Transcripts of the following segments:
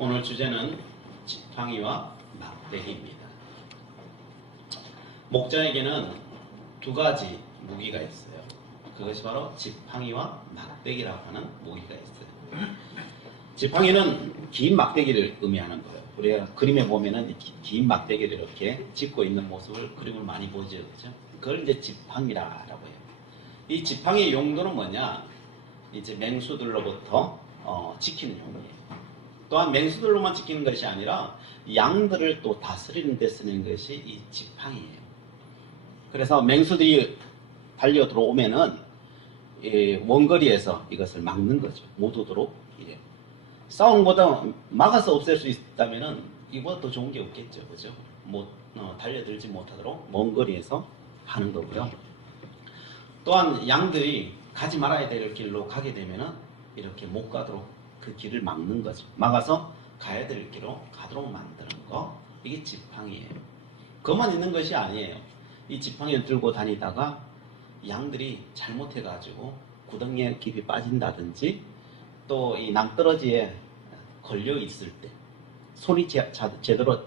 오늘 주제는 지팡이와 막대기입니다. 목자에게는 두 가지 무기가 있어요. 그것이 바로 지팡이와 막대기라고 하는 무기가 있어요. 지팡이는 긴 막대기를 의미하는 거예요. 우리가 그림에 보면은 긴 막대기를 이렇게 짚고 있는 모습을 그림을 많이 보죠. 그죠? 그걸 이제 지팡이라고 해요. 이 지팡이의 용도는 뭐냐? 이제 맹수들로부터 지키는 용이에요. 또한 맹수들로만 지키는 것이 아니라 양들을 또 다스리는 데 쓰는 것이 이 지팡이에요. 그래서 맹수들이 달려 들어오면은 원거리에서 이것을 막는 거죠. 못 오도록. 싸움보다 막아서 없앨 수 있다면은 이보다 더 좋은 게 없겠죠. 그죠? 달려들지 못하도록 먼 거리에서 하는 거고요. 또한 양들이 가지 말아야 될 길로 가게 되면은 이렇게 못 가도록 그 길을 막는 거죠. 막아서 가야 될 길로 가도록 만드는 거. 이게 지팡이에요. 그것만 있는 것이 아니에요. 이 지팡이를 들고 다니다가 양들이 잘못해가지고 구덩이에 깊이 빠진다든지 또 이 낭떠러지에 걸려 있을 때 손이 제대로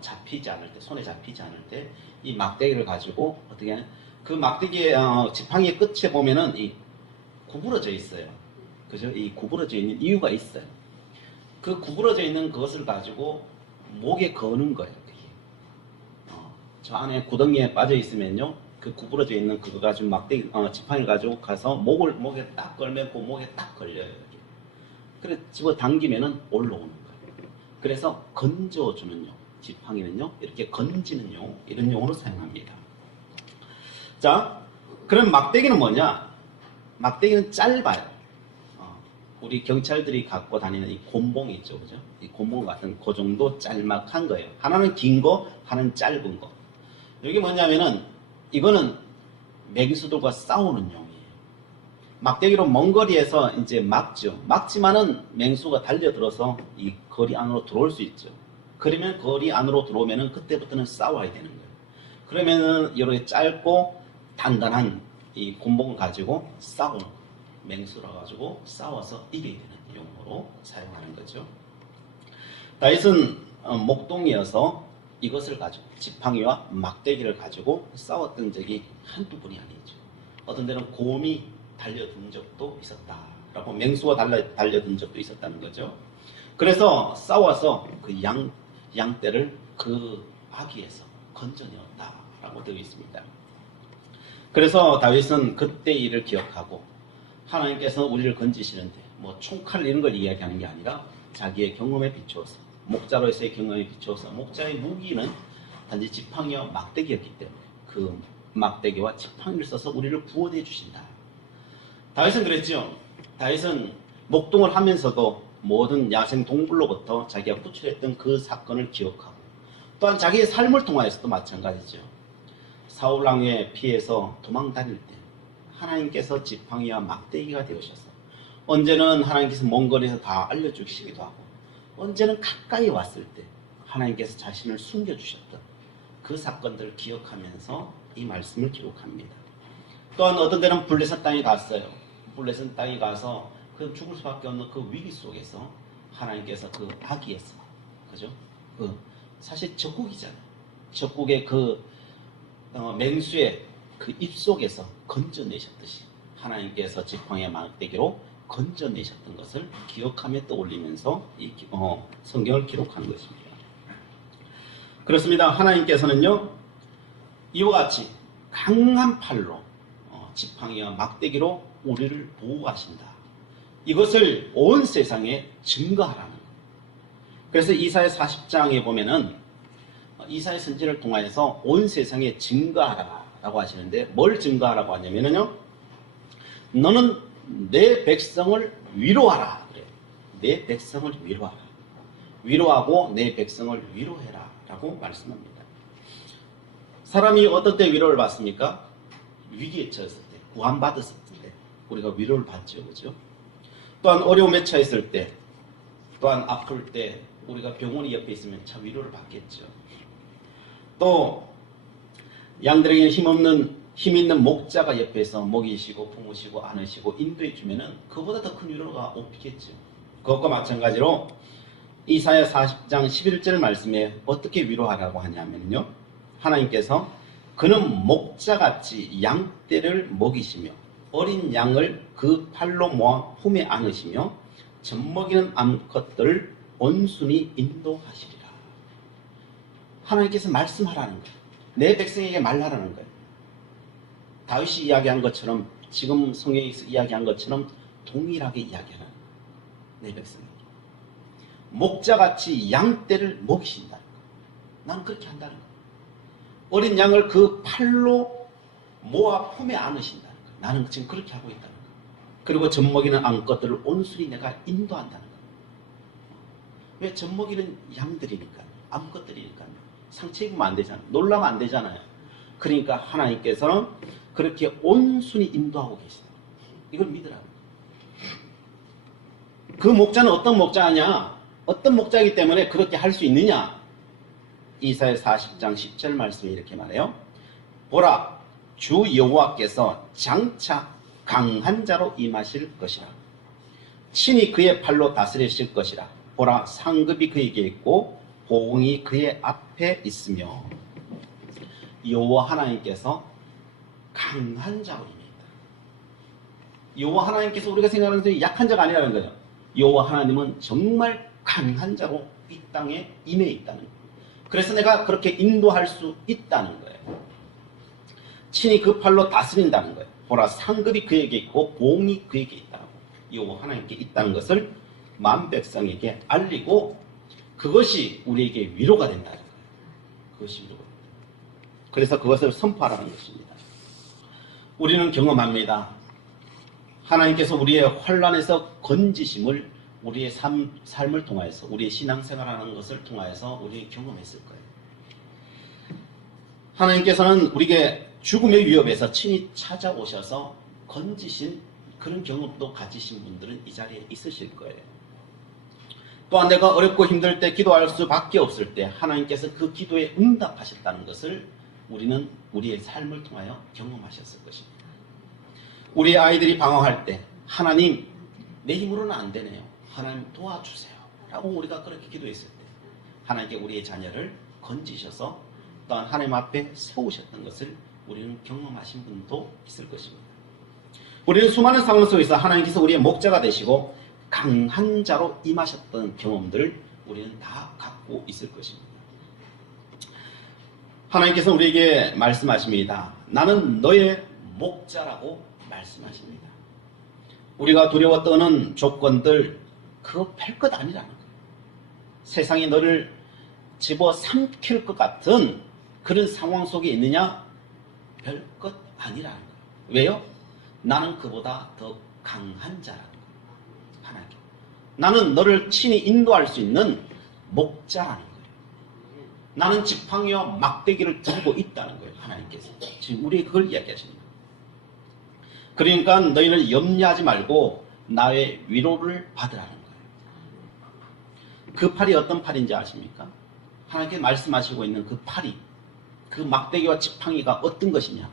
잡히지 않을 때, 손에 잡히지 않을 때 이 막대기를 가지고 어떻게 하냐? 그 막대기의 지팡이의 끝에 보면은 이 구부러져 있어요. 그죠? 이 구부러져 있는 이유가 있어요. 그 구부러져 있는 그것을 가지고 목에 거는 거예요. 그게. 저 안에 구덩이에 빠져 있으면요, 그 구부러져 있는 그거 가지고 막대기 지팡이를 가지고 가서 목에 딱 걸매고 목에 딱 걸려요. 그래 집어 당기면은 올라오는 거예요. 그래서 건져주는 용, 지팡이는요 이렇게 건지는 용, 이런 용어로 사용합니다. 자, 그럼 막대기는 뭐냐? 막대기는 짧아요. 우리 경찰들이 갖고 다니는 이 곤봉 있죠, 그죠? 이 곤봉 같은 그 정도 짤막한 거예요. 하나는 긴 거, 하나는 짧은 거. 여기 뭐냐면은 이거는 맹수들과 싸우는 용이에요. 막대기로 먼 거리에서 이제 막죠. 막지만은 맹수가 달려들어서 이 거리 안으로 들어올 수 있죠. 그러면 거리 안으로 들어오면은 그때부터는 싸워야 되는 거예요. 그러면은 이렇게 짧고 단단한 이 곤봉을 가지고 싸우는 거예요. 맹수라 가지고 싸워서 이기게 되는 용어로 사용하는 거죠. 다윗은 목동이어서 이것을 가지고 지팡이와 막대기를 가지고 싸웠던 적이 한두 번이 아니죠. 어떤 데는 곰이 달려든 적도 있었다라고, 맹수가 달려든 적도 있었다는 거죠. 그래서 싸워서 그 양떼를 그 아기에서 건져내었다라고 되어 있습니다. 그래서 다윗은 그때 일을 기억하고 하나님께서 우리를 건지시는데 뭐 총칼 이런 걸 이야기하는 게 아니라 자기의 경험에 비추어서, 목자로서의 경험에 비추어서 목자의 무기는 단지 지팡이와 막대기였기 때문에 그 막대기와 지팡이를 써서 우리를 구원해 주신다. 다윗은 그랬죠. 다윗은 목동을 하면서도 모든 야생 동물로부터 자기가 구출했던 그 사건을 기억하고, 또한 자기의 삶을 통하여서도 마찬가지죠. 사울 왕의 피해서 도망 다닐 때 하나님께서 지팡이와 막대기가 되어셔서 언제는 하나님께서 먼 거리에서 다 알려주시기도 하고, 언제는 가까이 왔을 때 하나님께서 자신을 숨겨주셨던 그 사건들을 기억하면서 이 말씀을 기록합니다. 또한 어떤 때는 블레셋 땅에 갔어요. 블레셋 땅에 가서 그 죽을 수밖에 없는 그 위기 속에서 하나님께서 그 아기에서, 그죠? 사실 적국이잖아요. 적국의 그 맹수의 그 입속에서 건져내셨듯이 하나님께서 지팡이와 막대기로 건져내셨던 것을 기억하며 떠올리면서 이 성경을 기록한 것입니다. 그렇습니다. 하나님께서는요 이와 같이 강한 팔로 지팡이와 막대기로 우리를 보호하신다. 이것을 온 세상에 증거하라는 거예요. 그래서 이사야 40장에 보면은 이사야 선지를 통하여서 온 세상에 증거하라라고 하시는데, 뭘 증거하라고 하냐면요, 너는 내 백성을 위로하라 그래요. 내 백성을 위로하라. 위로하고 내 백성을 위로해라 라고 말씀합니다. 사람이 어떤 때 위로를 받습니까? 위기에 처했을 때, 구원받았을 때 우리가 위로를 받죠, 그죠? 또한 어려움에 처했을 때, 또한 아플 때 우리가 병원이 옆에 있으면 참 위로를 받겠죠. 또 양들에게 힘 있는 목자가 옆에서 먹이시고 품으시고 안으시고 인도해 주면은 그보다 더 큰 위로가 없겠죠. 그것과 마찬가지로 이사야 40장 11절 말씀에 어떻게 위로하라고 하냐면요. 하나님께서 그는 목자같이 양떼를 먹이시며 어린 양을 그 팔로 모아 품에 안으시며 젖먹이는 암컷들을 온순히 인도하시리라. 하나님께서 말씀하라는 거예요. 내 백성에게 말하라는 거예요. 다윗이 이야기한 것처럼 지금 성경에서 이야기한 것처럼 동일하게 이야기하는 내 백성에게 목자같이 양떼를 먹이신다는 거예요. 나는 그렇게 한다는 거예요. 어린 양을 그 팔로 모아 품에 안으신다는 거예요. 나는 지금 그렇게 하고 있다는 거예요. 그리고 젖먹이는 암것들을 온순히 내가 인도한다는 거예요. 왜? 젖먹이는 양들이니까요. 암것들이니까요. 상처 입으면 안 되잖아요. 놀라면 안 되잖아요. 그러니까 하나님께서는 그렇게 온순히 인도하고 계시다. 이걸 믿으라고. 그 목자는 어떤 목자냐? 어떤 목자이기 때문에 그렇게 할 수 있느냐? 이사야 40장 10절 말씀에 이렇게 말해요. 보라, 주 여호와께서 장차 강한 자로 임하실 것이라. 친히 그의 팔로 다스리실 것이라. 보라, 상급이 그에게 있고 보응이 그의 앞에 있으며. 여호와 하나님께서 강한 자로 임했다. 여호와 하나님께서 우리가 생각하는 것은 약한 자가 아니라는 거예요. 여호와 하나님은 정말 강한 자로 이 땅에 임해 있다는 거예요. 그래서 내가 그렇게 인도할 수 있다는 거예요. 친히 그 팔로 다스린다는 거예요. 보라, 상급이 그에게 있고 보응이 그에게 있다고. 여호와 하나님께 있다는 것을 만 백성에게 알리고 그것이 우리에게 위로가 된다는 거예요. 그것이 위로가 된다. 그래서 그것을 선포하라는 것입니다. 우리는 경험합니다. 하나님께서 우리의 환난에서 건지심을 우리의 삶을 통하여서, 우리의 신앙생활하는 것을 통하여서 우리 경험했을 거예요. 하나님께서는 우리에게 죽음의 위협에서 친히 찾아오셔서 건지신 그런 경험도 가지신 분들은 이 자리에 있으실 거예요. 또한 내가 어렵고 힘들 때 기도할 수밖에 없을 때 하나님께서 그 기도에 응답하셨다는 것을 우리는 우리의 삶을 통하여 경험하셨을 것입니다. 우리 아이들이 방황할 때 하나님, 내 힘으로는 안 되네요. 하나님 도와주세요. 라고 우리가 그렇게 기도했을 때 하나님께 우리의 자녀를 건지셔서 또한 하나님 앞에 세우셨던 것을 우리는 경험하신 분도 있을 것입니다. 우리는 수많은 상황 속에서 하나님께서 우리의 목자가 되시고 강한 자로 임하셨던 경험들을 우리는 다 갖고 있을 것입니다. 하나님께서 우리에게 말씀하십니다. 나는 너의 목자라고 말씀하십니다. 우리가 두려워 떠는 조건들 그거 별것 아니라는 거예요. 세상이 너를 집어삼킬 것 같은 그런 상황 속에 있느냐? 별것 아니라는 거예요. 왜요? 나는 그보다 더 강한 자라는 거예요. 하나님. 나는 너를 친히 인도할 수 있는 목자라는 거예요. 나는 지팡이와 막대기를 들고 있다는 거예요. 하나님께서. 지금 우리에게 그걸 이야기하십니다. 그러니까 너희는 염려하지 말고 나의 위로를 받으라는 거예요. 그 팔이 어떤 팔인지 아십니까? 하나님께 말씀하시고 있는 그 팔이, 그 막대기와 지팡이가 어떤 것이냐?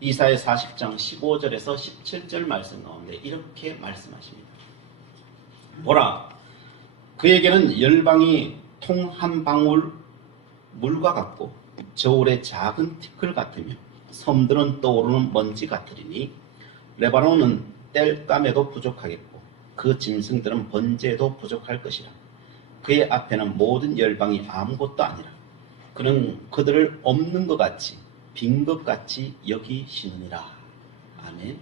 이사야 40장 15절에서 17절 말씀 나오는데 이렇게 말씀하십니다. 보라, 그에게는 열방이 통 한 방울 물과 같고 저울의 작은 티끌 같으며 섬들은 떠오르는 먼지 같으리니 레바논은 땔감에도 부족하겠고 그 짐승들은 번제에도 부족할 것이라. 그의 앞에는 모든 열방이 아무것도 아니라 그는 그들을 없는 것 같이 빈 것 같이 여기시느니라. 아멘.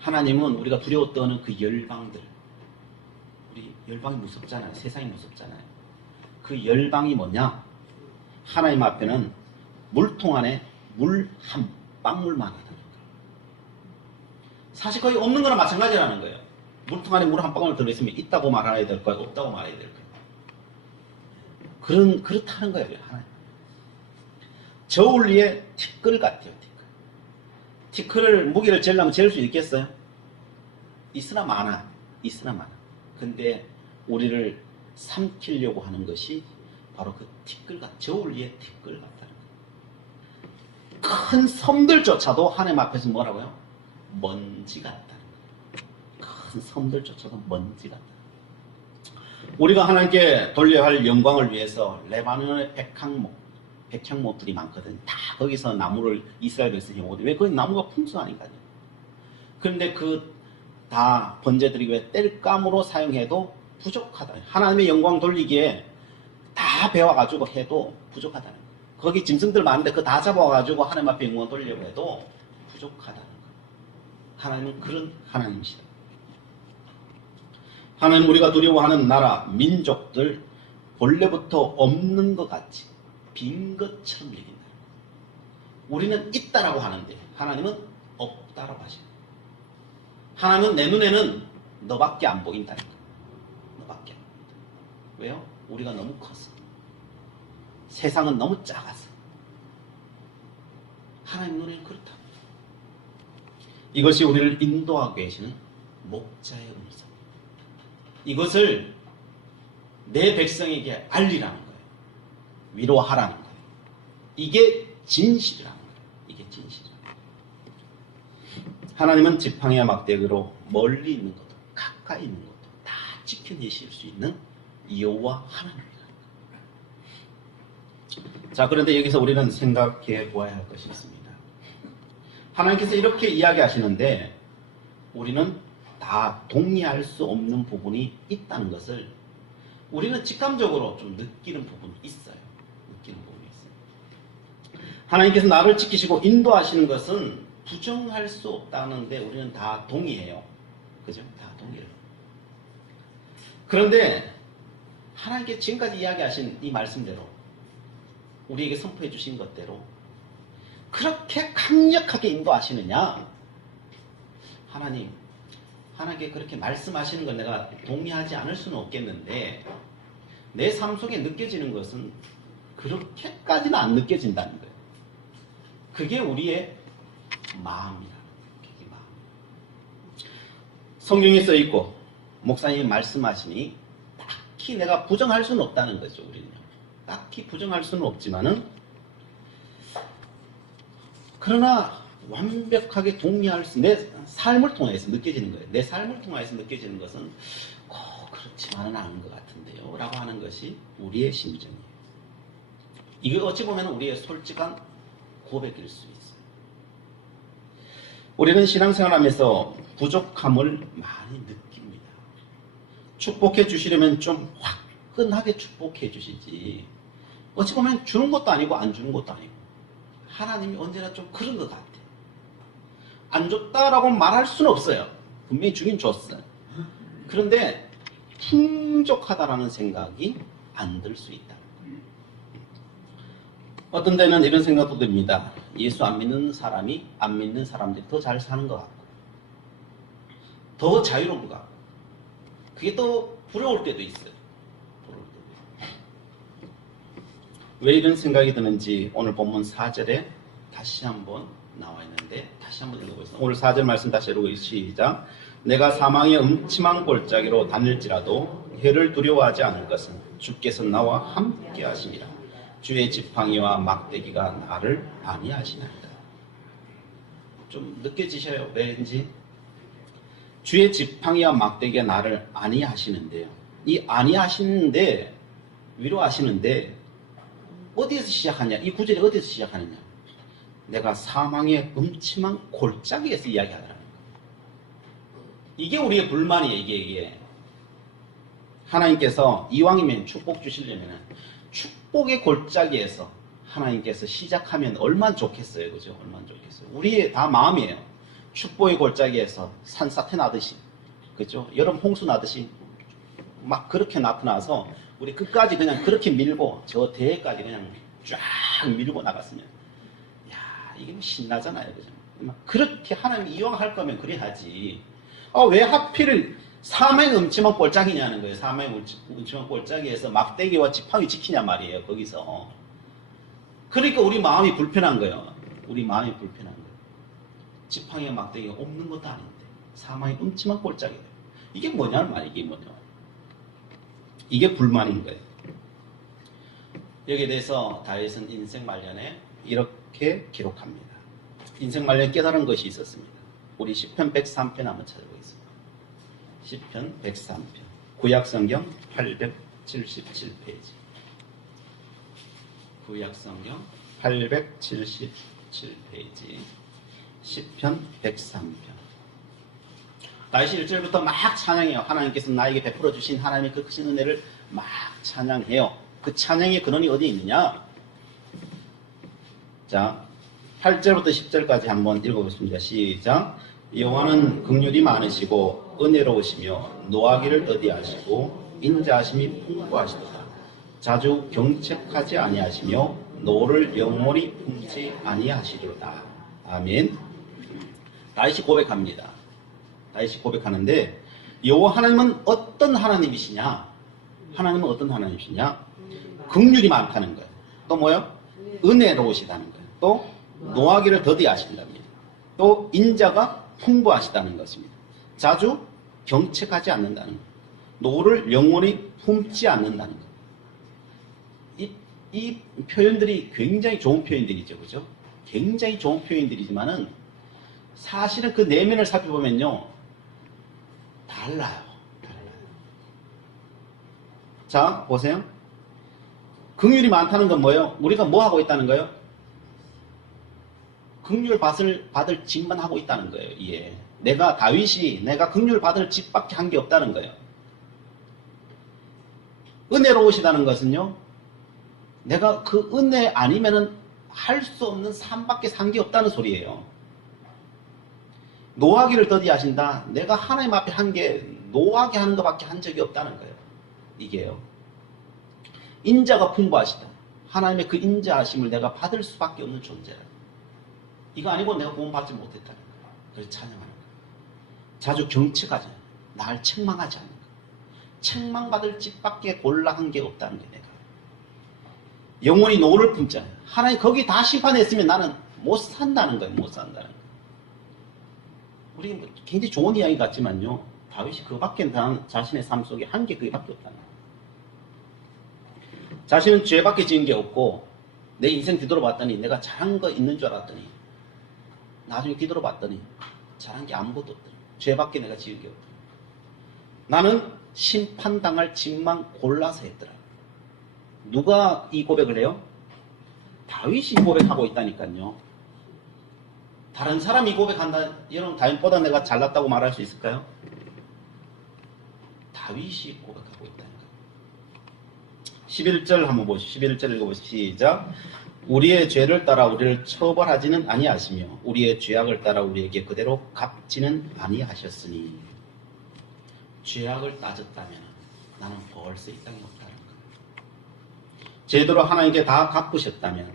하나님은 우리가 두려워 떠는 그 열방들, 우리 열방이 무섭잖아요. 세상이 무섭잖아요. 그 열방이 뭐냐? 하나님 앞에는 물통 안에 물 한 방울만 하다는 거예요. 사실 거의 없는 거나 마찬가지라는 거예요. 물통 안에 물 한 방울 들어있으면 있다고 말해야 될 거예요, 없다고 말해야 될 거예요. 그렇다는 거예요. 하나님. 저울 위에 티끌 같아요. 티끌을 무게를 재려면 잴 수 있겠어요? 있으나 많아. 근데 우리를 삼키려고 하는 것이 바로 그 티끌 같, 저울 위에 티끌 같다는 거예요. 큰 섬들조차도 하나님 앞에서 뭐라고요? 먼지 같다는 거예요. 큰 섬들조차도 먼지 같다. 우리가 하나님께 돌려야 할 영광을 위해서 레바논의 백향목들이 많거든. 다 거기서 나무를 이스라엘에서 해오거든. 왜? 거기 나무가 풍성하니까요. 그런데 그 다 번제드리기 위해 땔감으로 사용해도 부족하다. 하나님의 영광 돌리기에 다 배워가지고 해도 부족하다는 거예요. 거기 짐승들 많은데 그거 다 잡아가지고 하나님 앞에 영광 돌리려고 해도 부족하다는 거예요. 하나님은 그런 하나님이시다. 하나님 우리가 두려워하는 나라, 민족들 본래부터 없는 것 같이 빈 것처럼 여긴다. 우리는 있다라고 하는데 하나님은 없다라고 하십니다. 하나님은 내 눈에는 너밖에 안 보인다는 거예요. 너밖에 안 보인다. 왜요? 우리가 너무 커서. 세상은 너무 작아서. 하나님 눈에는 그렇다. 이것이 우리를 인도하고 계시는 목자의 음성. 이것을 내 백성에게 알리라는 거예요. 위로하라는 거예요. 이게 진실이라는 거예요. 이게 진실이라는 거예요. 하나님은 지팡이와 막대기로 멀리 있는 것도 가까이 있는 것도 다 지켜내실 수 있는 여호와 하나님이라는 거예요. 자, 그런데 여기서 우리는 생각해 보아야 할 것이 있습니다. 하나님께서 이렇게 이야기하시는데 우리는 다 동의할 수 없는 부분이 있다는 것을 우리는 직감적으로 좀 느끼는 부분이 있어요. 느끼는 부분이 있어요. 하나님께서 나를 지키시고 인도하시는 것은 부정할 수 없다는데 우리는 다 동의해요. 그죠? 다 동의해요. 그런데 하나님께 지금까지 이야기하신 이 말씀대로 우리에게 선포해 주신 것대로 그렇게 강력하게 인도하시느냐? 하나님께 그렇게 말씀하시는 걸 내가 동의하지 않을 수는 없겠는데 내 삶 속에 느껴지는 것은 그렇게까지는 안 느껴진다는 거예요. 그게 우리의 마음이라. 그게 마음. 성경에 써 있고 목사님이 말씀하시니 딱히 내가 부정할 수는 없다는 거죠. 우리는 딱히 부정할 수는 없지만은 그러나 완벽하게 동의할 수, 내 삶을 통해서 느껴지는 거예요. 내 삶을 통해서 느껴지는 것은 그렇지만은 않은 것 같은데요 라고 하는 것이 우리의 심정이에요. 이게 어찌 보면 우리의 솔직한 고백일 수 있어요. 우리는 신앙생활하면서 부족함을 많이 느낍니다. 축복해 주시려면 좀 화끈하게 축복해 주시지 어찌 보면 주는 것도 아니고 안 주는 것도 아니고 하나님이 언제나 좀 그런 것 같아요. 안 줬다라고 말할 수는 없어요. 분명히 주긴 줬어요. 그런데 풍족하다라는 생각이 안 들 수 있다. 어떤 데는 이런 생각도 듭니다. 예수 안 믿는 사람이 안 믿는 사람들이 더 잘 사는 것 같고 더 자유로운 것 같고 그게 또 부러울 때도 있어요. 부러울 때도 있어요. 왜 이런 생각이 드는지 오늘 본문 4절에 다시 한번 나와 있는데 다시 한번 읽어보겠습니다. 오늘 4절 말씀 다시 읽고 시작. 내가 사망의 음침한 골짜기로 다닐지라도 해를 두려워하지 않을 것은 주께서 나와 함께 하심이라. 주의 지팡이와 막대기가 나를 안위하시나이다. 좀 느껴지셔요? 왠지 주의 지팡이와 막대기가 나를 안위하시는데요. 이 안위하시는데 위로하시는데 어디에서 시작하냐? 이 구절이 어디에서 시작하느냐? 내가 사망의 음침한 골짜기에서 이야기하더라는 거예요. 이게 우리의 불만이에요. 이게 하나님께서 이왕이면 축복 주시려면 축복의 골짜기에서 하나님께서 시작하면 얼마나 좋겠어요. 그죠? 얼마나 좋겠어요. 우리의 다 마음이에요. 축복의 골짜기에서 산사태 나듯이, 그죠? 여름 홍수 나듯이 막 그렇게 나타나서 우리 끝까지 그냥 그렇게 밀고 저 대회까지 그냥 쫙 밀고 나갔으면 야, 이게 뭐 신나잖아요. 그죠? 막 그렇게 하나님 이왕 할 거면 그래 하지. 왜 하필 사망의 음침한 골짜기냐는 거예요. 사망의 음침한 골짜기에서 막대기와 지팡이 지키냐 말이에요. 거기서. 그러니까 우리 마음이 불편한 거예요. 우리 마음이 불편한 거예요. 지팡이와 막대기가 없는 것도 아닌데 사망의 음침한 골짜기예요. 이게 뭐냐는 말이에요. 이게 뭐냐. 이게 불만인 거예요. 여기에 대해서 다윗은 인생 말년에 이렇게 기록합니다. 인생 말년에 깨달은 것이 있었습니다. 우리 시편 103편 한번 찾아보겠습니다. 시편 103편. 구약성경 877페이지. 구약성경 877페이지. 시편 103편. 다윗이 1절부터 막 찬양해요. 하나님께서 나에게 베풀어 주신 하나님의 그 크신 은혜를 막 찬양해요. 그 찬양의 근원이 어디에 있느냐? 자, 8절부터 10절까지 한번 읽어보겠습니다. 시작. 여호와는 긍휼이 많으시고 은혜로우시며 노하기를 더디하시고 인자하심이 풍부하시도다. 자주 경책하지 아니하시며 노를 영원히 품지 아니하시리로다. 아멘. 다윗이 고백합니다. 다윗이 고백하는데 여호와 하나님은 어떤 하나님이시냐? 하나님은 어떤 하나님이시냐? 긍휼이 많다는 거예요. 또 뭐요? 은혜로우시다는 거예요. 또 노하기를 더디하신답니다. 또 인자가 풍부하시다는 것입니다. 자주 경책하지 않는다는 것. 노를 영원히 품지 않는다는 것. 이 표현들이 굉장히 좋은 표현들이죠. 그죠? 굉장히 좋은 표현들이지만은 사실은 그 내면을 살펴보면요. 달라요. 자, 보세요. 긍휼이 많다는 건 뭐예요? 우리가 뭐 하고 있다는 거예요? 긍휼 받을 짓만 하고 있다는 거예요. 예. 다윗이 내가 긍휼 받을 짓밖에 한 게 없다는 거예요. 은혜로우시다는 것은요. 내가 그 은혜 아니면은 할 수 없는 삶밖에 산 게 없다는 소리예요. 노하기를 더디하신다. 내가 하나님 앞에 한 게 노하게 하는 것밖에 한 적이 없다는 거예요. 이게요. 인자가 풍부하시다. 하나님의 그 인자하심을 내가 받을 수밖에 없는 존재라. 이거 아니고 내가 구원받지 못했다는 거예요. 그래서 찬양하는 거예요. 자주 경책하지 않아요. 날 책망하지 않는 거예요. 책망받을 짓밖에 골라 한 게 없다는 게 내가. 영원히 노를 품잖아요. 하나님 거기 다 심판했으면 나는 못 산다는 거예요. 못 산다는 거예요. 우리 굉장히 좋은 이야기 같지만요. 다윗이 그밖에 자신의 삶 속에 한 게 그게밖에 없다는 거예요. 자신은 죄밖에 지은 게 없고 내 인생 뒤돌아봤더니 내가 잘한 거 있는 줄 알았더니 나중에 뒤돌아봤더니 잘한 게 아무것도 없더라. 죄밖에 내가 지은 게 없더라. 나는 심판당할 짓만 골라서 했더라. 누가 이 고백을 해요? 다윗이 고백하고 있다니까요. 다른 사람이 고백한다. 여러분 다윗보다 내가 잘났다고 말할 수 있을까요? 다윗이 고백하고 있다니까요. 11절 한번 보시죠. 11절 읽어보시죠. 시작. 우리의 죄를 따라 우리를 처벌하지는 아니하시며 우리의 죄악을 따라 우리에게 그대로 갚지는 아니하셨으니. 죄악을 따졌다면 나는 벌써 이 땅에 없다는 거예요. 제대로 하나님께 다 갚으셨다면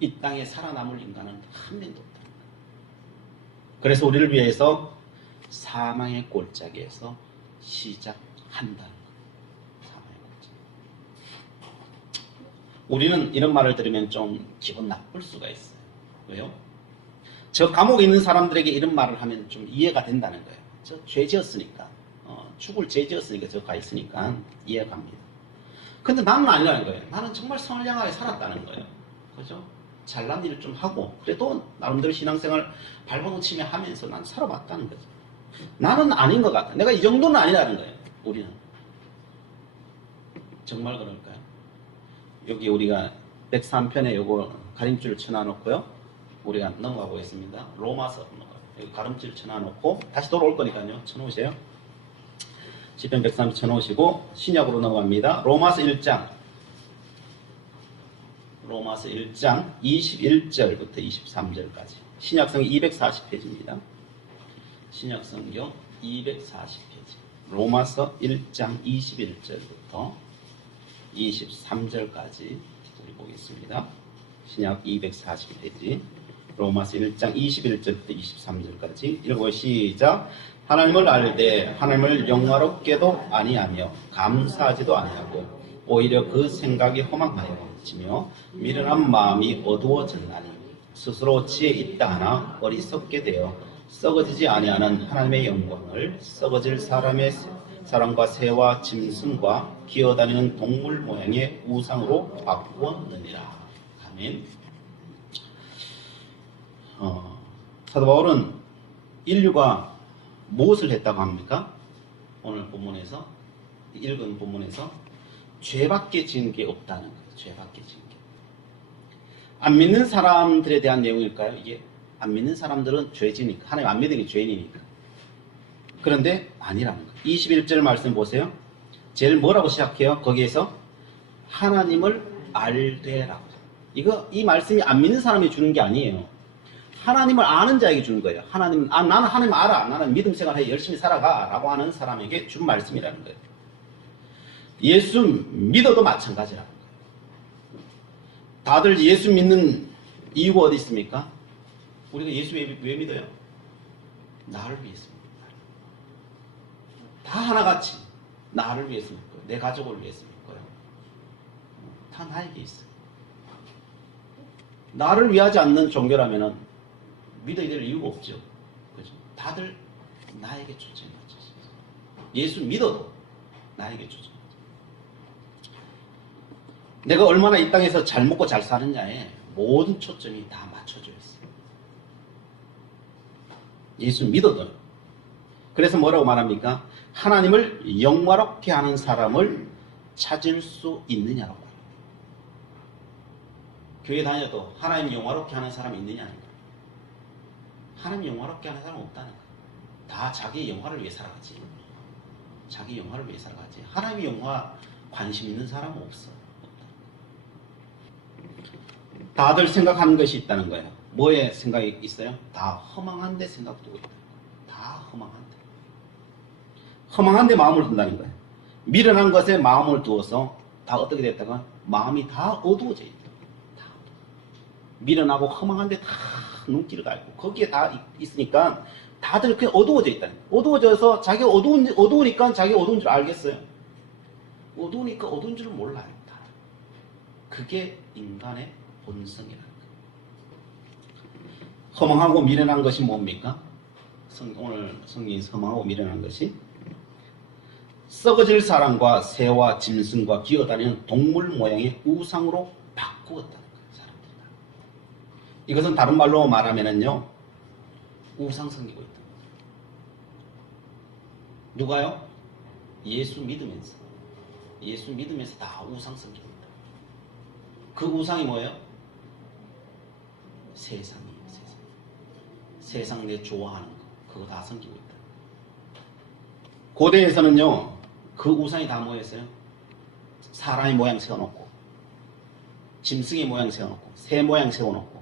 이 땅에 살아남을 인간은 한 명도 없다는 거예요. 그래서 우리를 위해서 사망의 골짜기에서 시작한다는 거예요. 우리는 이런 말을 들으면 좀 기분 나쁠 수가 있어요. 왜요? 저 감옥에 있는 사람들에게 이런 말을 하면 좀 이해가 된다는 거예요. 저 죄 지었으니까, 죽을 죄 지었으니까 저 가 있으니까 이해가 갑니다. 근데 나는 아니라는 거예요. 나는 정말 선량하게 살았다는 거예요. 그죠? 잘난 일을 좀 하고 그래도 나름대로 신앙생활 발버둥치며 하면서 난 살아봤다는 거죠. 나는 아닌 것 같아. 내가 이 정도는 아니라는 거예요. 우리는. 정말 그럴까요? 여기 우리가 103편에 요거 가림줄 쳐놔놓고요. 우리가 넘어가 보겠습니다. 로마서 여기 가림줄 쳐놔놓고 다시 돌아올 거니까요. 쳐놓으세요. 시편 103 쳐놓으시고 신약으로 넘어갑니다. 로마서 1장 21절부터 23절까지 신약성경 240페이지입니다. 신약성경 240페이지 로마서 1장 21절부터 23절까지 우리 보겠습니다. 신약 240페이지 로마서 1장 21절부터 23절까지 읽어 시작. 하나님을 알되 하나님을 영화롭게도 아니하며 감사하지도 아니하고 오히려 그 생각이 허망하여지며 미련한 마음이 어두워졌나니 스스로 지혜 있다 하나 어리석게 되어 썩어지지 아니하는 하나님의 영광을 썩어질 사람의 사람과 새와 짐승과 기어다니는 동물 모양의 우상으로 바꾸었느니라. 아멘. 사도 바울은 인류가 무엇을 했다고 합니까? 오늘 본문에서 읽은 본문에서 죄밖에 지은 게 없다는 거예요. 죄밖에 지은 게. 안 믿는 사람들에 대한 내용일까요? 이게 안 믿는 사람들은 죄지니까, 하나님 안 믿는 게 죄인이니까. 그런데 아니라는 거예요. 21절 말씀 보세요. 제일 뭐라고 시작해요? 거기에서 하나님을 알되라고. 이 말씀이 안 믿는 사람이 주는 게 아니에요. 하나님을 아는 자에게 주는 거예요. 나는 하나님 알아. 나는 믿음 생활해. 열심히 살아가. 라고 하는 사람에게 준 말씀이라는 거예요. 예수 믿어도 마찬가지라는 거예요. 다들 예수 믿는 이유가 어디 있습니까? 우리가 예수 왜 믿어요? 나를 위해서 믿어요. 다 하나같이 나를 위해서 믿고요. 내 가족을 위해서 믿고요. 다 나에게 있어요. 나를 위하지 않는 종교라면은 믿어야 될 이유가 없죠. 그죠? 다들 나에게 초점이 맞춰 있어요. 예수 믿어도 나에게 초점이 맞춰. 내가 얼마나 이 땅에서 잘 먹고 잘 사느냐에 모든 초점이 다 맞춰져 있어요. 예수 믿어도. 그래서 뭐라고 말합니까? 하나님을 영화롭게 하는 사람을 찾을 수 있느냐라고. 교회 다녀도 하나님 영화롭게 하는 사람이 있느냐는 거예요. 하나님 영화롭게 하는 사람은 없다는 거예요. 다 자기 영화를 위해 살아가지. 자기 영화를 위해 살아가지. 하나님의 영화 관심 있는 사람은 없어. 다들 생각하는 것이 있다는 거예요. 뭐에 생각이 있어요? 다 허망한데 생각 두고 있다. 다 허망한데. 허망한데 마음을 둔다는 거예요. 미련한 것에 마음을 두어서 다 어떻게 됐다가 마음이 다 어두워져 있다. 미련하고 허망한데 다 눈길을 갈고 거기에 다 있으니까 다들 그냥 어두워져 있다는 거예요. 어두워져서 자기가 어두우니까 자기가 어두운 줄 알겠어요. 어두우니까 어두운 줄 몰라요. 다. 그게 인간의 본성이라는 거예요. 허망하고 미련한 것이 뭡니까? 오늘 성경이 허망하고 미련한 것이 썩어질 사람과 새와 짐승과 기어다니는 동물 모양의 우상으로 바꾸었다. 이것은 다른 말로 말하면은요, 우상 섬기고 있다. 누가요? 예수 믿으면서. 예수 믿으면서 다 우상 섬기고 있다. 그 우상이 뭐예요? 세상이에요, 세상. 세상 내 좋아하는 거. 그거 다 섬기고 있다. 고대에서는요, 그 우상이 다 뭐였어요? 사람의 모양 세워놓고, 짐승의 모양 세워놓고, 새 모양 세워놓고,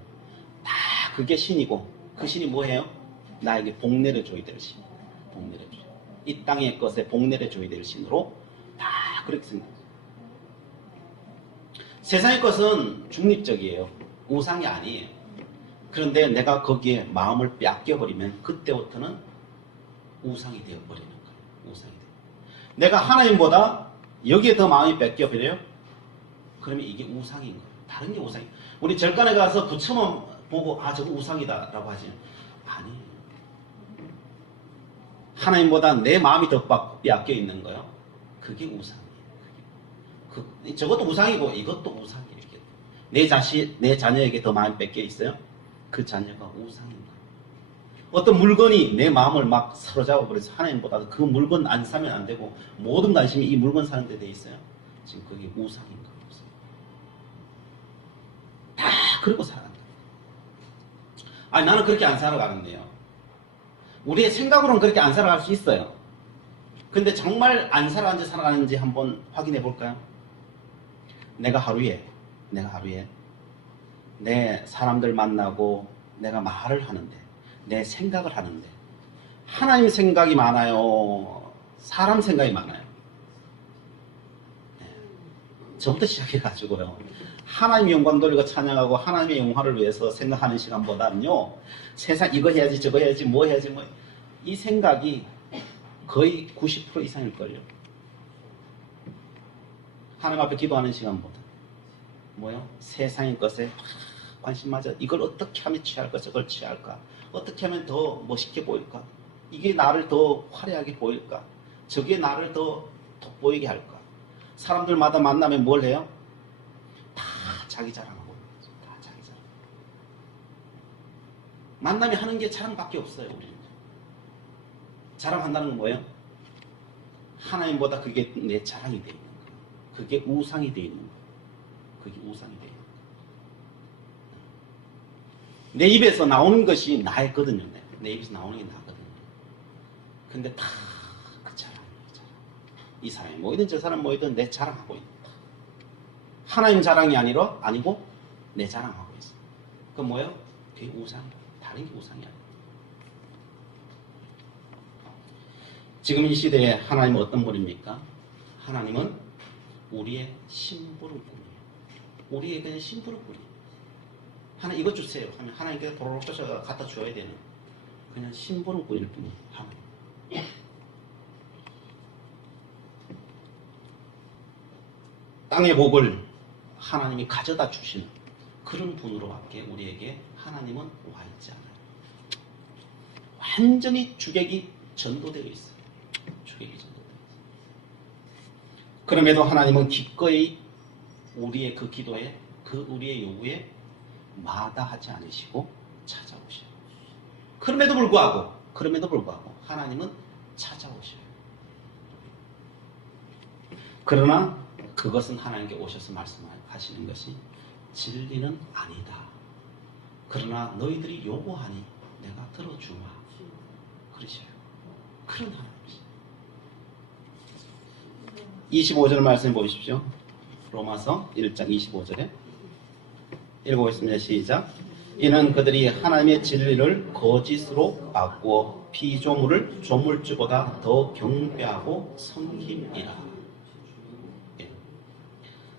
그게 신이고 그 신이 뭐예요? 나에게 복내를 줘야 될 신. 복내를 줘. 이 땅의 것에 복내를 줘야 될 신으로 다 그렇게 생각해요. 세상의 것은 중립적이에요. 우상이 아니에요. 그런데 내가 거기에 마음을 뺏겨버리면 그때부터는 우상이 되어버리는 거예요. 우상이 돼요. 내가 하나님보다 여기에 더 마음이 뺏겨버려요? 그러면 이게 우상인 거예요. 다른 게 우상이에요. 우리 절간에 가서 부처만 보고 저거 우상이다 라고 하지. 아니에요. 하나님보다 내 마음이 더 뺏겨 있는 거예요. 그게 우상이에요. 저것도 우상이고 이것도 우상이에요. 내 자녀에게 더 마음이 뺏겨 있어요. 그 자녀가 우상인 거예요. 어떤 물건이 내 마음을 막 사로잡아 버려서 하나님보다 그 물건 안 사면 안 되고 모든 관심이 이 물건 사는 데 돼 있어요. 지금 그게 우상인 거예요. 다 그러고 살아간다. 나는 그렇게 안 살아가는데요. 우리의 생각으로는 그렇게 안 살아갈 수 있어요. 근데 정말 안 살아가는지 한번 확인해 볼까요? 내가 하루에 내 사람들 만나고 내가 말을 하는데 내 생각을 하는데 하나님 생각이 많아요? 사람 생각이 많아요? 저부터 시작해가지고요. 하나님 영광 돌리고 찬양하고 하나님의 영화를 위해서 생각하는 시간보다는요, 세상 이거 해야지 저거 해야지 뭐 해야지 이 생각이 거의 90% 이상일걸요. 하나님 앞에 기도하는 시간보다 뭐요? 세상의 것에 관심마저 이걸 어떻게 하면 취할까 저걸 취할까 어떻게 하면 더 멋있게 보일까 이게 나를 더 화려하게 보일까 저게 나를 더 돋보이게 할까 사람들마다 만나면 뭘 해요? 자기 자랑하고 다 자기 자랑. 만남이 하는 게 자랑밖에 없어요. 우리는 자랑한다는 건 뭐예요? 하나님보다 그게 내 자랑이 되어 있는 거예요. 그게 우상이 되어 있는 거예요. 그게 우상이 되어 있는 거예요. 내 입에서 나오는 것이 나였거든요. 내 입에서 나오는 게 나거든요. 근데 다 그 자랑이에요. 자랑. 이 사람이 뭐이든 저 사람 뭐이든 내 자랑하고 있다. 하나님 자랑이 아니고 내 자랑하고 있어. 그 뭐예요? 그게 우상이에요. 다른 게 우상이 아니에요. 지금 이 시대에 하나님은 어떤 분입니까? 하나님은 우리의 심부름꾼이에요. 우리에게는 심부름꾼이에요. 하나 이것 주세요 하면 하나님께서 도로록 쫓아가 갖다 줘야 되는 그냥 심부름꾼일 뿐이에요. 하나님. 땅의 복을 하나님이 가져다 주시는 그런 분으로밖에 우리에게 하나님은 와 있지 않아요. 완전히 주객이 전도되어 있어요. 주객이 전도되어 있어요. 그럼에도 하나님은 기꺼이 우리의 그 기도에 우리의 요구에 마다하지 않으시고 찾아오셔요. 그럼에도 불구하고 하나님은 찾아오셔요. 그러나 그것은 하나님께 오셔서 말씀하시는 것이 진리는 아니다. 그러나 너희들이 요구하니 내가 들어주마. 그러셔요. 그런 하나님이시죠. 25절 말씀 보십시오. 로마서 1장 25절에 읽어보겠습니다. 시작. 이는 그들이 하나님의 진리를 거짓으로 바꾸어 피조물을 조물주보다 더 경배하고 섬김이라.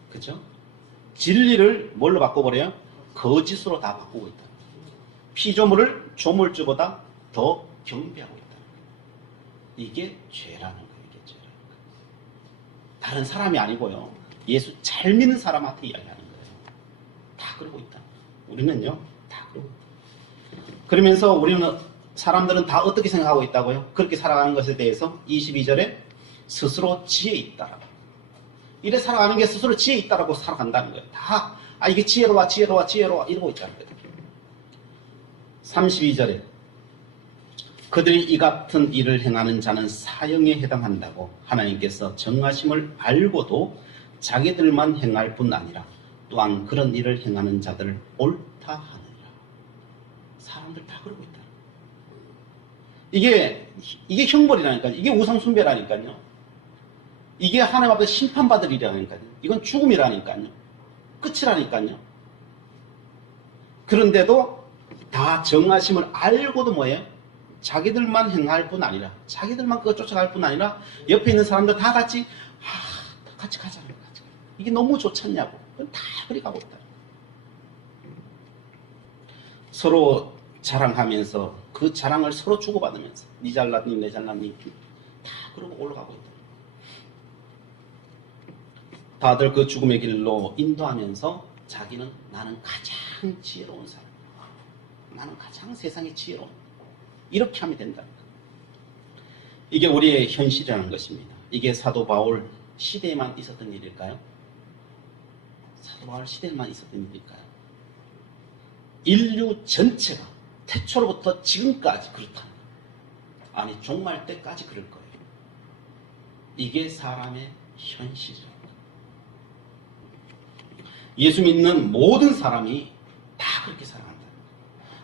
그렇죠? 진리를 뭘로 바꿔버려요? 거짓으로 다 바꾸고 있다. 피조물을 조물주보다 더 경배하고 있다. 이게 죄라는 거예요. 이게 죄라는 거예요. 다른 사람이 아니고요. 예수 잘 믿는 사람한테 이야기하는 거예요. 다 그러고 있다. 우리는요. 다 그러고 있다. 그러면서 우리는 사람들은 다 어떻게 생각하고 있다고요? 그렇게 살아가는 것에 대해서 22절에 스스로 지혜 있다라고. 이래 살아가는 게 스스로 지혜 있다라고 살아간다는 거예요. 다 이게 지혜로워 이러고 있다는 거예요. 32절에 그들이 이 같은 일을 행하는 자는 사형에 해당한다고 하나님께서 정하심을 알고도 자기들만 행할 뿐 아니라 또한 그런 일을 행하는 자들을 옳다 하느니라. 사람들 다 그러고 있다. 이게 형벌이라니까요. 이게 우상숭배라니까요. 이게 하나님 앞에 심판받을 일이라니까요. 이건 죽음이라니까요. 끝이라니까요. 그런데도 다 정하심을 알고도 뭐예요? 자기들만 행할 뿐 아니라 자기들만 그거 쫓아갈 뿐 아니라 옆에 있는 사람들 다 같이 같이 가자는 거죠. 이게 너무 좋지 않냐고. 다 그리 가고 있다. 서로 자랑하면서 그 자랑을 서로 주고받으면서 니 잘났니 내 잘났니 다 그러고 올라가고 있다. 다들 그 죽음의 길로 인도하면서 자기는 나는 가장 지혜로운 사람, 나는 가장 세상에 지혜로운, 이렇게 하면 된다. 이게 우리의 현실이라는 것입니다. 이게 사도 바울 시대에만 있었던 일일까요? 사도 바울 시대에만 있었던 일일까요? 인류 전체가 태초로부터 지금까지 그렇다는 거예요. 아니 종말 때까지 그럴 거예요. 이게 사람의 현실이에요. 예수 믿는 모든 사람이 다 그렇게 살아간다.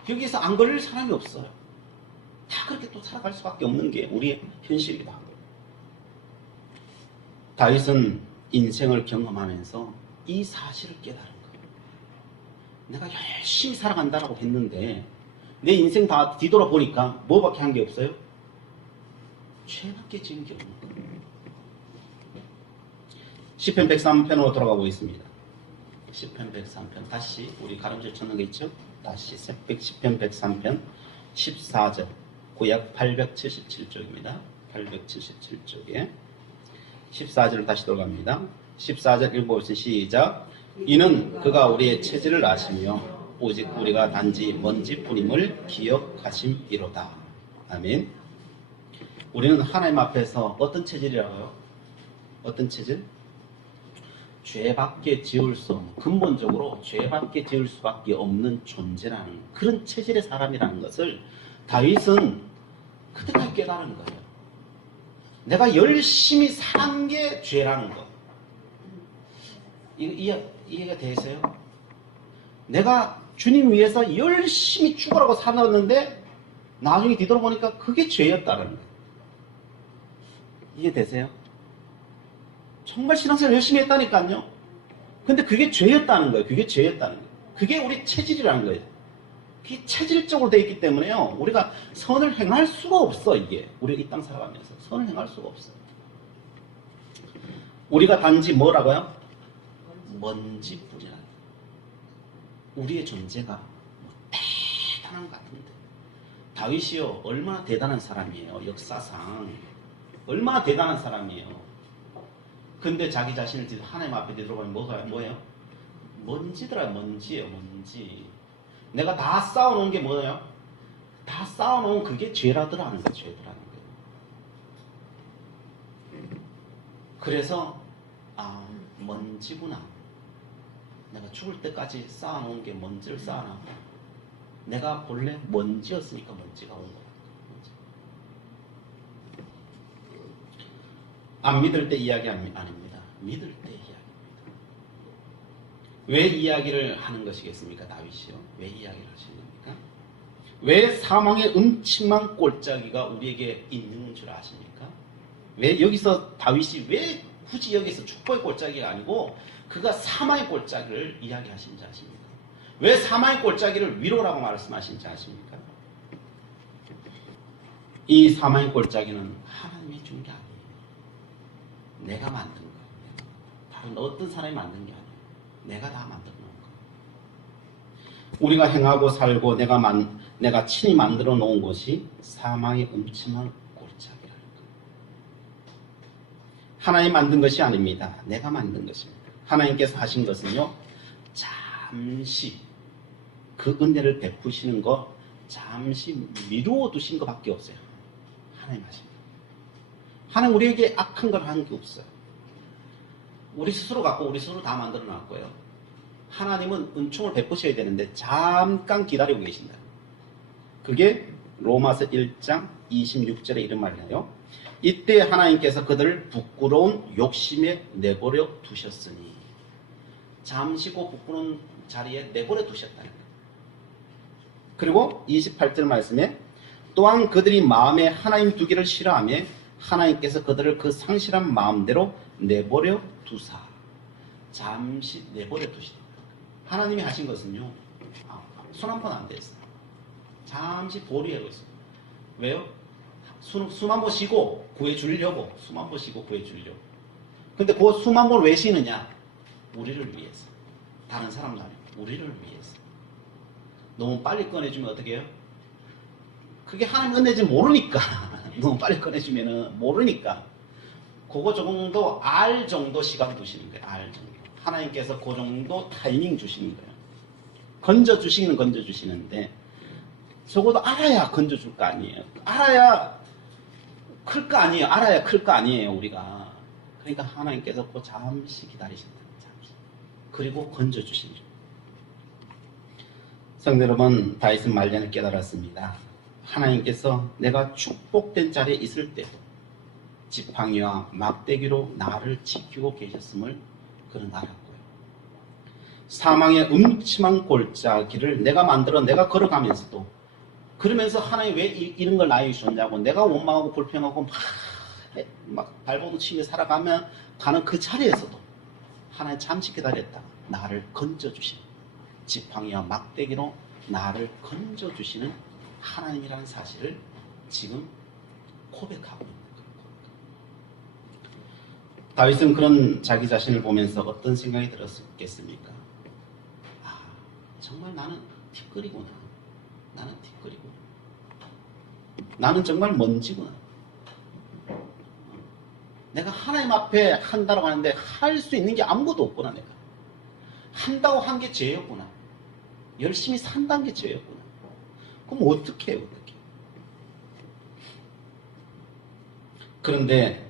여기에서 안 걸릴 사람이 없어요. 다 그렇게 또 살아갈 수밖에 없는 게 우리의 현실이다. 다윗은 인생을 경험하면서 이 사실을 깨달은 거예요. 내가 열심히 살아간다라고 했는데 내 인생 다 뒤돌아보니까 뭐밖에 한 게 없어요? 죄밖에 지은 게 없는 거예요. 시편 103편으로 돌아가 보겠습니다. 시편 103편 다시 우리 가름질 찾는 거 있죠? 다시 시편 103편 14절 구약 877쪽입니다. 877쪽에 14절을 다시 돌아갑니다. 14절 읽어보세요. 시작. 이는 그가 우리의 체질을 아시며 오직 우리가 단지 먼지뿐임을 기억하심이로다. 아멘. 우리는 하나님 앞에서 어떤 체질이라고요? 어떤 체질? 죄밖에 지을 수 없는, 근본적으로 죄밖에 지을 수밖에 없는 존재라는 그런 체질의 사람이라는 것을 다윗은 그때까지 깨달은 거예요. 내가 열심히 사는 게 죄라는 거. 이해가 되세요? 내가 주님 위해서 열심히 죽으라고 살았는데 나중에 뒤돌아보니까 그게 죄였다는 거예요. 이해되세요? 정말 신앙생활 열심히 했다니까요. 근데 그게 죄였다는 거예요. 그게 죄였다는 거예요. 그게 우리 체질이라는 거예요. 그게 체질적으로 되어 있기 때문에요. 우리가 선을 행할 수가 없어, 이게. 우리가 이 땅 살아가면서. 선을 행할 수가 없어. 우리가 단지 뭐라고요? 먼지뿐이라. 우리의 존재가 뭐 대단한 것 같은데. 다윗이요, 얼마나 대단한 사람이에요. 역사상. 얼마나 대단한 사람이에요. 근데 자기 자신을 하나님 앞에 뒤돌아보면 뭐예요? 먼지더라, 먼지예요, 먼지. 내가 다 쌓아놓은 게 뭐예요? 다 쌓아놓은 그게 죄라더라는 거예요, 죄라는 거예요. 그래서, 먼지구나. 내가 죽을 때까지 쌓아놓은 게 먼지를 쌓아놔. 내가 본래 먼지였으니까 먼지가 온 거야. 안 믿을 때 이야기 아닙니다. 믿을 때 이야기입니다. 왜 이야기를 하는 것이겠습니까? 다윗이요. 왜 이야기를 하시는 겁니까? 왜 사망의 음침한 골짜기가 우리에게 있는 줄 아십니까? 왜 여기서 다윗이 왜 굳이 여기서 축복의 골짜기가 아니고 그가 사망의 골짜기를 이야기하신지 아십니까? 왜 사망의 골짜기를 위로라고 말씀하신지 아십니까? 이 사망의 골짜기는 하나님이 준 게 아니에요. 내가 만든 거예요. 다른 어떤 사람이 만든 게 아니에요. 내가 다 만들어 놓은 거예요. 우리가 행하고 살고 내가 친히 만들어 놓은 것이 사망의 음침한 골짜기라는 거예요. 하나님 만든 것이 아닙니다. 내가 만든 것입니다. 하나님께서 하신 것은요, 잠시 그 은혜를 베푸시는 거 잠시 미루어 두신 것밖에 없어요. 하나님 하십니다. 하나님 우리에게 악한 걸 하는 게 없어요. 우리 스스로 갖고 우리 스스로 다 만들어 놨고요. 하나님은 은총을 베푸셔야 되는데 잠깐 기다리고 계신다. 그게 로마서 1장 26절에 이런 말이에요. 이때 하나님께서 그들을 부끄러운 욕심에 내버려 두셨으니. 잠시 그 부끄러운 자리에 내버려 두셨다는 거예요. 그리고 28절 말씀에 또한 그들이 마음에 하나님 두기를 싫어하며 하나님께서 그들을 그 상실한 마음대로 내버려 두사. 잠시 내버려 두시다. 하나님이 하신 것은요, 손 한 번 안 됐어요. 잠시 보류하고 있어요. 왜요? 숨 한 번 쉬고 구해주려고. 숨 한 번 쉬고 구해주려고. 근데 그 숨 한 번 왜 쉬느냐? 우리를 위해서. 다른 사람도 아니고 우리를 위해서. 너무 빨리 꺼내주면 어떻게 해요? 그게 하나님 은혜인지 모르니까. 너무 빨리 꺼내주면은 모르니까. 그거 정도 알 정도 시간 두시는 거예요. 알 정도. 하나님께서 그 정도 타이밍 주시는 거예요. 건져주시기는 건져주시는데 적어도 알아야 건져줄 거 아니에요. 알아야 클 거 아니에요. 알아야 클 거 아니에요. 우리가. 그러니까 하나님께서 그 잠시 기다리신다. 잠시. 그리고 건져주시는 거예요. 성도 여러분, 다윗은 말년에 깨달았습니다. 하나님께서 내가 축복된 자리에 있을 때도 지팡이와 막대기로 나를 지키고 계셨음을 그는 알았고요. 사망의 음침한 골짜기를 내가 만들어 내가 걸어가면서도 그러면서 하나님 왜 이런 걸 나에게 주셨냐고 내가 원망하고 불평하고 막 발버둥 치며 살아가면 가는 그 자리에서도 하나님 잠시 기다렸다. 나를 건져주시는 지팡이와 막대기로 나를 건져주시는 하나님이라는 사실을 지금 고백하고 있는 거예요. 다윗은 그런 자기 자신을 보면서 어떤 생각이 들었겠습니까? 정말 나는 티끌이구나. 나는 티끌이구나. 나는 정말 먼지구나. 내가 하나님 앞에 한다고 하는데 할 수 있는 게 아무것도 없구나. 내가 한다고 한 게 죄였구나. 열심히 산다는 게 죄였구나. 그럼 어떻게 해요? 어떻게? 그런데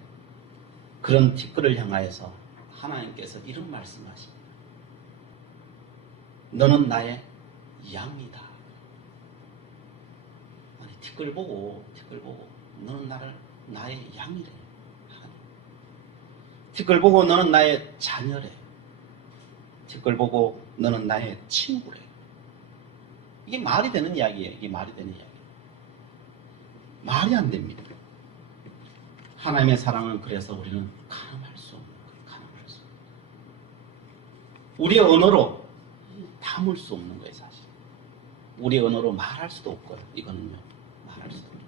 그런 티끌을 향하여서 하나님께서 이런 말씀하십니다. 너는 나의 양이다. 아니 티끌 보고 너는 나의 양이래. 티끌 보고 너는 나의 자녀래. 티끌 보고 너는 나의 친구래. 이게 말이 되는 이야기예요. 이게 말이 되는 이야기. 말이 안 됩니다. 하나님의 사랑은 그래서 우리는 가늠할 수 없는 거예요. 가늠할 수 없는 거예요. 우리의 언어로 담을 수 없는 거예요, 사실. 우리의 언어로 말할 수도 없고요. 이거는요, 말할 수도 없어요.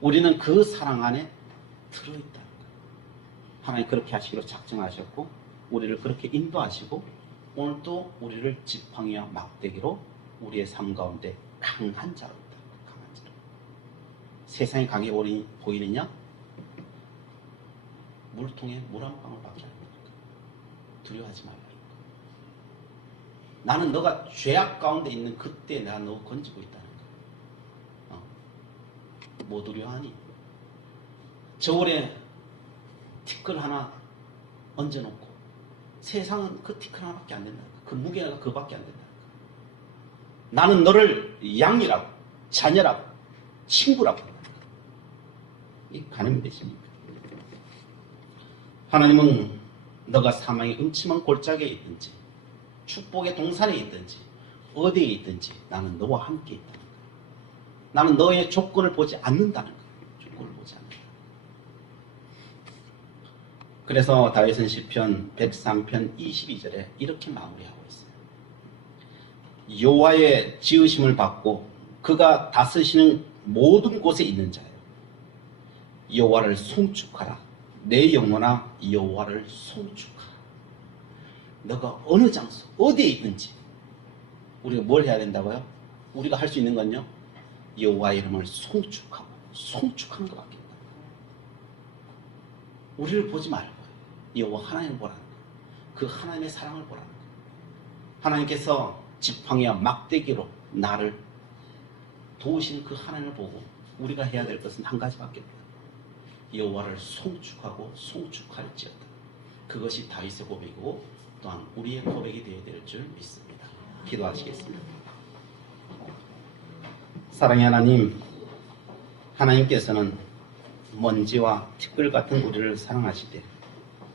우리는 그 사랑 안에 들어있다는 거예요. 하나님 그렇게 하시기로 작정하셨고, 우리를 그렇게 인도하시고, 오늘도 우리를 지팡이와 막대기로 우리의 삶 가운데 강한 자로 있다. 강한 자로. 세상이 강해 보이느냐? 물통에 물 한 방울 밖에 안 됩니다. 두려워하지 말라. 나는 너가 죄악 가운데 있는 그때 내가 너 건지고 있다는 거야. 뭐 두려워하니? 저울에 티끌 하나 얹어놓고 세상은 그 티끌 하나밖에 안 된다. 그 무게가 그밖에 안 된다. 나는 너를 양이라고, 자녀라고, 친구라고 한다. 이 가늠이 되십니까? 하나님은 너가 사망의 음침한 골짜기에 있든지 축복의 동산에 있든지 어디에 있든지 나는 너와 함께 있다는 거야. 나는 너의 조건을 보지 않는다는 거야. 조건을 보지 않는다. 그래서 다윗은 시편 103편 22절에 이렇게 마무리하고 있어요. 여호와의 지으심을 받고 그가 다스리시는 모든 곳에 있는 자여, 여호와를 송축하라. 내 영혼아 여호와를 송축하라. 너가 어느 장소 어디에 있는지 우리가 뭘 해야 된다고요? 우리가 할 수 있는 건요, 여호와의 이름을 송축하고 송축하는 것밖에 없다. 우리를 보지 말고 여호와 하나님을 보라는 거예요. 그 하나님의 사랑을 보라는 거예요. 하나님께서 지팡이와 막대기로 나를 도우시는 그 하나님을 보고 우리가 해야 될 것은 한 가지밖에 없다. 여호와를 송축하고 송축할지어다. 그것이 다윗의 고백이고 또한 우리의 고백이 되어야 될 줄 믿습니다. 기도하시겠습니다. 사랑의 하나님, 하나님께서는 먼지와 티끌 같은 우리를 사랑하시되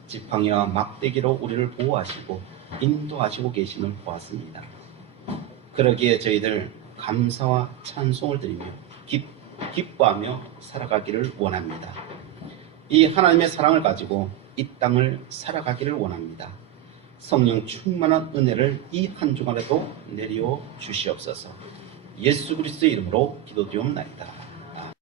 지팡이와 막대기로 우리를 보호하시고 인도하시고 계심을 보았습니다. 그러기에 저희들 감사와 찬송을 드리며 기뻐하며 살아가기를 원합니다. 이 하나님의 사랑을 가지고 이 땅을 살아가기를 원합니다. 성령 충만한 은혜를 이 한 주간에도 내려 주시옵소서. 예수 그리스도의 이름으로 기도드리옵나이다.